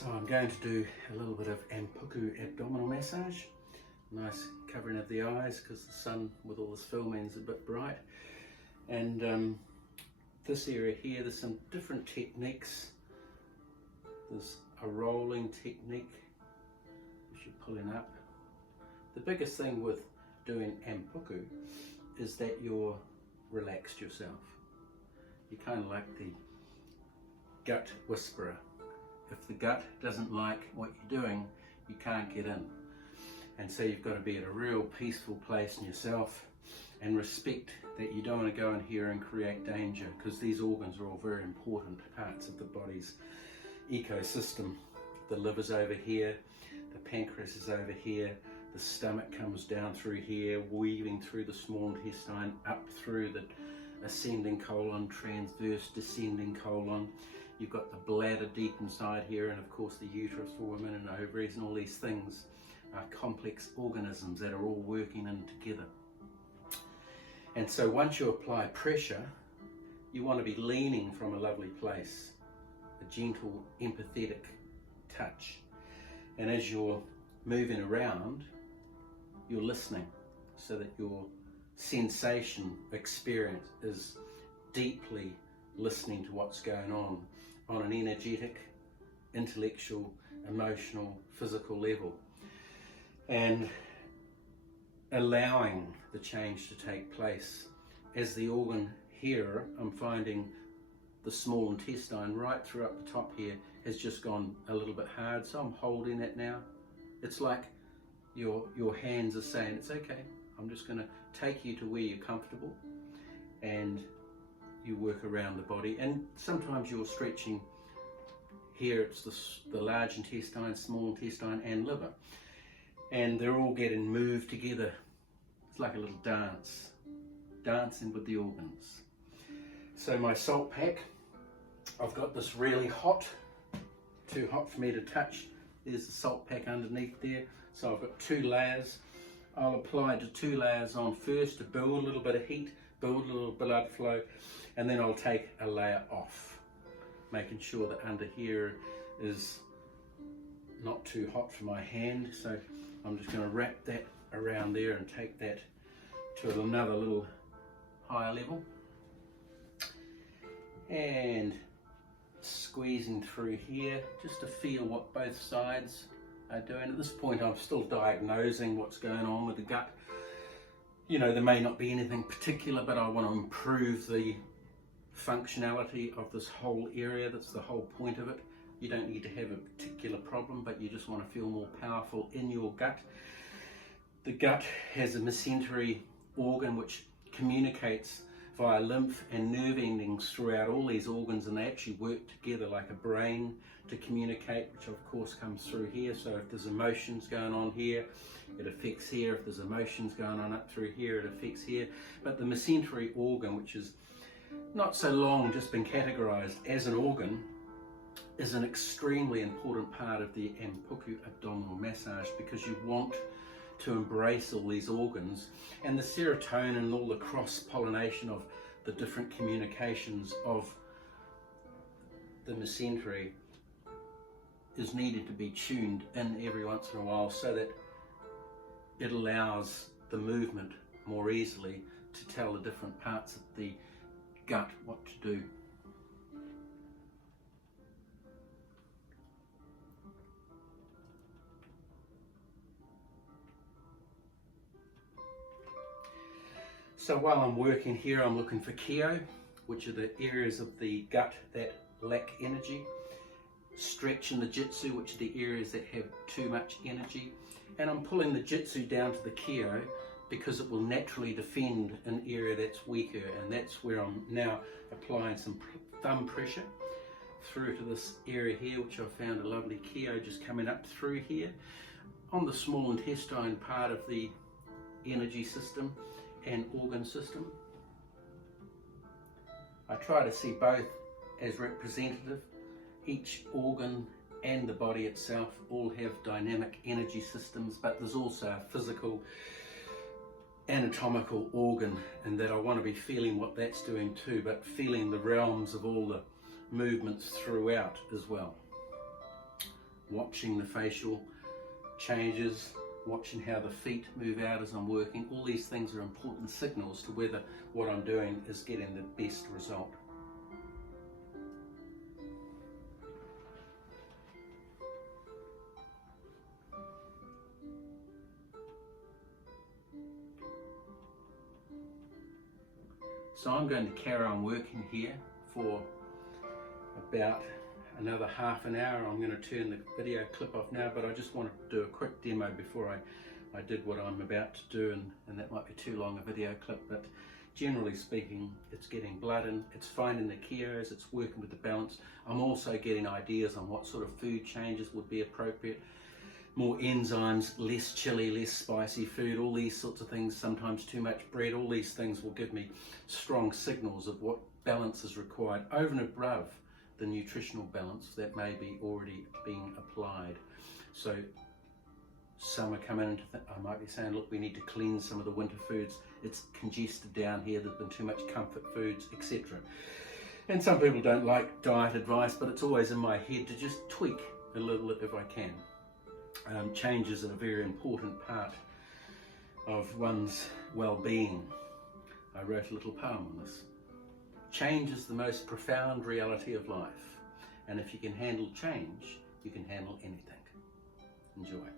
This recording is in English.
So I'm going to do a little bit of Ampuku abdominal massage. Nice covering of the eyes because the sun with all this filming is a bit bright. And this area here, there's some different techniques. There's a rolling technique, which you're pulling up. The biggest thing with doing Ampuku is that you're relaxed yourself. You're kind of like the gut whisperer. If the gut doesn't like what you're doing, you can't get in. And so you've got to be at a real peaceful place in yourself and respect that you don't want to go in here and create danger, because these organs are all very important parts of the body's ecosystem. The liver's over here, the pancreas is over here, the stomach comes down through here, weaving through the small intestine, up through the ascending colon, transverse descending colon. You've got the bladder deep inside here, and of course the uterus for women and ovaries, and all these things are complex organisms that are all working in together. And so once you apply pressure, you want to be leaning from a lovely place, a gentle, empathetic touch. And as you're moving around, you're listening so that your sensation experience is deeply listening to what's going on an energetic, intellectual, emotional, physical level, and allowing the change to take place. As the organ here, I'm finding the small intestine right through up the top here has just gone a little bit hard, so I'm holding it now. It's like your hands are saying, it's okay, I'm just going to take you to where you're comfortable, and you work around the body. And sometimes you're stretching here, it's the large intestine, small intestine and liver, and they're all getting moved together. It's like a little dance, dancing with the organs. So my salt pack, I've got this really hot, too hot for me to touch. There's the salt pack underneath there. So I've got 2 layers. I'll apply the 2 layers on first to build a little bit of heat, build a little blood flow, and then I'll take a layer off, making sure that under here is not too hot for my hand. So I'm just going to wrap that around there and take that to another little higher level, and squeezing through here just to feel what both sides are doing. At this point I'm still diagnosing what's going on with the gut. You know, there may not be anything particular, but I want to improve the functionality of this whole area. That's the whole point of it. You don't need to have a particular problem, but you just want to feel more powerful in your gut. The gut has a mesentery organ which communicates via lymph and nerve endings throughout all these organs, and they actually work together like a brain to communicate, which of course comes through here. So if there's emotions going on here, it affects here. If there's emotions going on up through here, it affects here. But the mesentery organ, which is not so long just been categorized as an organ, is an extremely important part of the Ampuku abdominal massage, because you want to embrace all these organs, and the serotonin and all the cross-pollination of the different communications of the mesentery is needed to be tuned in every once in a while, so that it allows the movement more easily to tell the different parts of the gut what to do. So while I'm working here, I'm looking for kyo, which are the areas of the gut that lack energy. Stretch and the jitsu, which are the areas that have too much energy. And I'm pulling the jitsu down to the kyo because it will naturally defend an area that's weaker, and that's where I'm now applying some thumb pressure through to this area here, which I've found a lovely kyo just coming up through here on the small intestine part of the energy system and organ system. I try to see both as representative. Each organ and the body itself all have dynamic energy systems, but there's also a physical anatomical organ, and that I want to be feeling what that's doing too, but feeling the realms of all the movements throughout as well. watching the facial changes, watching how the feet move out as I'm working. All these things are important signals to whether what I'm doing is getting the best result. So I'm going to carry on working here for about another half an hour. I'm going to turn the video clip off now, but I just wanted to do a quick demo before I did what I'm about to do, and that might be too long a video clip, but generally speaking, it's getting blood in, it's finding the key areas, it's working with the balance. I'm also getting ideas on what sort of food changes would be appropriate. More enzymes, less chili, less spicy food, all these sorts of things, sometimes too much bread, all these things will give me strong signals of what balance is required over and above the nutritional balance that may be already being applied. So some are coming into I might be saying, look, we need to cleanse some of the winter foods, it's congested down here, there's been too much comfort foods, etc. And some people don't like diet advice, but it's always in my head to just tweak a little bit if I can. Changes are a very important part of one's well-being. I wrote a little poem on this. Change is the most profound reality of life, and if you can handle change, you can handle anything. Enjoy.